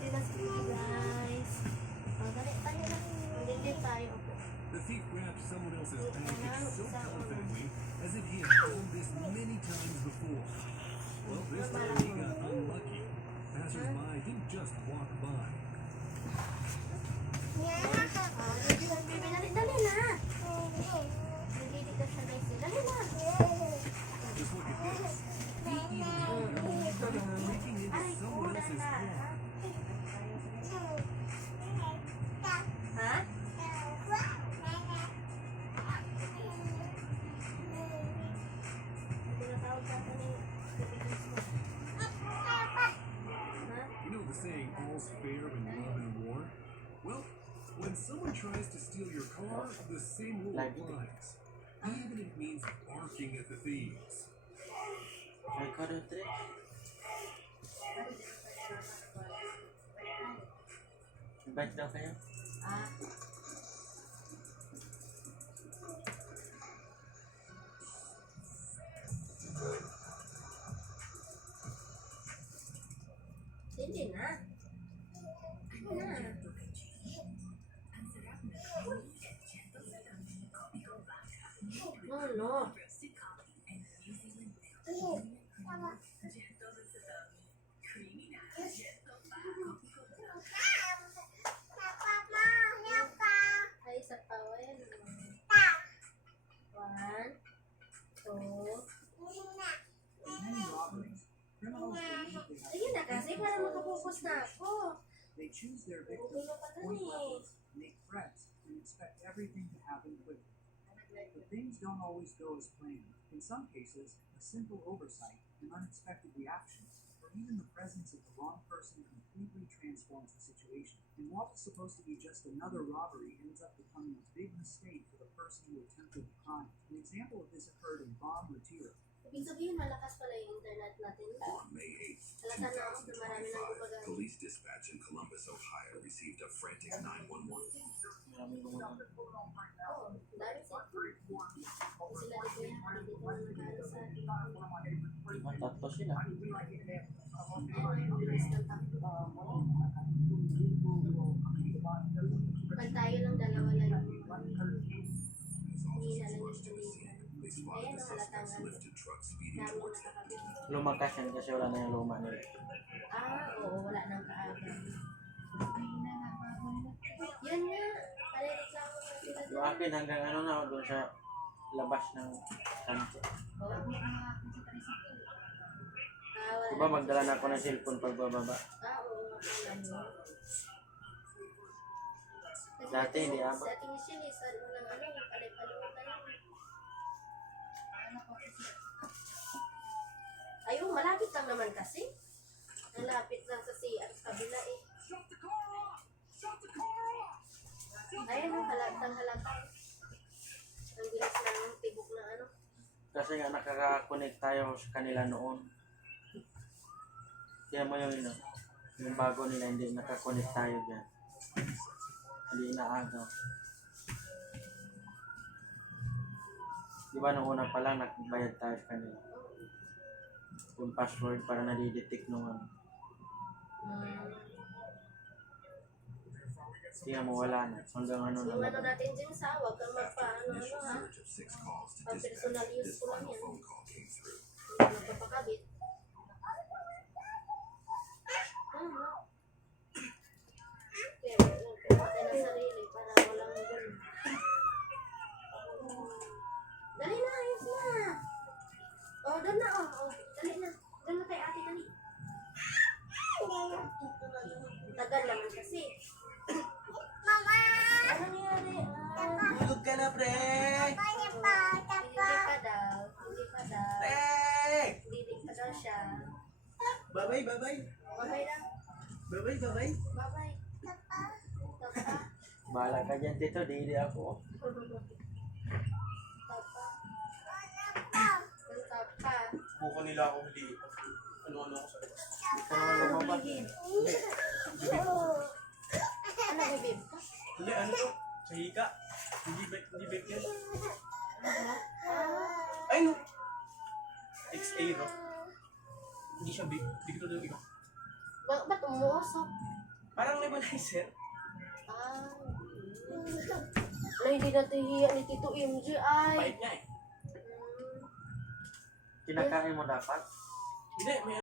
ready na si guys. Dali tayo na. Hindi tayo po. The thief grabs someone else's package so confidently as if he had done this many times before. Well, this time he got unlucky. Passers-by didn't just walk by. Baby, dali na. Nagdidig ka siya guys. Dali na. Just look at this. He even started breaking into someone else's car. Ha? Tinatawag ka na ni You know the saying, all's fair in love and war? Well, when someone tries to steal your car, the same rule applies. Even if it means barking at the thieves. Record of 3. Invite daw kayo. Hindi na. Ano na? No. Ay, isa pa. One, two. Sige na kasi, para makapokus na ako. They choose their Gulo victims, pa dun point eh. weapons, make threats, and expect everything to happen quickly. But things don't always go as planned. In some cases, a simple oversight, an unexpected reaction, or even the presence of the wrong person completely transforms the situation. And what was supposed to be just another robbery ends up becoming a big mistake for the person who attempted the crime. An example of this occurred in Bam Retiro. Ibig sabihin, malakas pala yung internet natin. On May 8, Halata na ako na marami nang 2025, gumagamit. police dispatch in Columbus, Ohio received a frantic 911. Maraming gumagamit. Oo, dahil sa sila dito yan, hindi ko na nag-ano sa Diba, tatlo sila. bilis ng takbo. Pag tayo lang dalawa lang yung hindi na lang yung tulisan. They spotted the suspect's lifted truck speeding Dami towards them. nakakabit. Lumakas yan kasi wala na yung luma nila. Oo, wala nang kaaga. Yan nga, pare-reklamo na sila Yung akin hanggang ano na, doon sa labas ng kanto. Diba, magdala na ako ng cellphone pagbababa. Oo, alam mo. Dati, hindi abot. Dati nga siya, lisan mo ng ano, palay-palutan lang. Ayun, malapit lang naman kasi. Malapit lang sa CR sa kabila eh. Ayun, halatang halata. Ang bilis ng tibok na ano. Kasi nga nakaka-connect tayo sa kanila noon. Kaya mo yung bago nila, hindi nakakonect tayo dyan. Hindi inaagaw. Diba nung una pa lang, nagbayad tayo sa kanila. Yung password para nadidetect nung ano. Kaya mo wala na. Hanggang ano Yung na ano natin dyan sa, huwag kang magpaano Initial ha. surge of 6 calls to Pag dispatch, personal use this ko lang final yan. phone call came through. Hindi ka magpapakabit. Ano? Kaya pinatay ng sarili para walang gulo. Dali na, ayos na. Doon na, dali na. Doon na kay ate, dali. Tagal naman kasi. Ano nangyari? Tulog ka na, pre! Hindi pa daw. Hindi pa daw. Pre! Hindi pa daw siya. Bye-bye, bye-bye! Babay lang. Bye-bye, bye-bye! Babay. Tapa. Bahala ka dyan, Tito. Di ako. Tapa. Buko nila ako hindi. Ano-ano ako sa labas. Ikaw naman lumabas. Ano, bibib? Hindi, ano to? Sa hika. Hindi bake yan. Ay, no! XA, no? Hindi siya bake. Hindi ko ito ikaw. Ba't umuusok? Parang nebulizer. Ah. Na hindi natin hiya ni Tito MJ ay. Pahit nga eh. Kinakain mo dapat? Hindi, may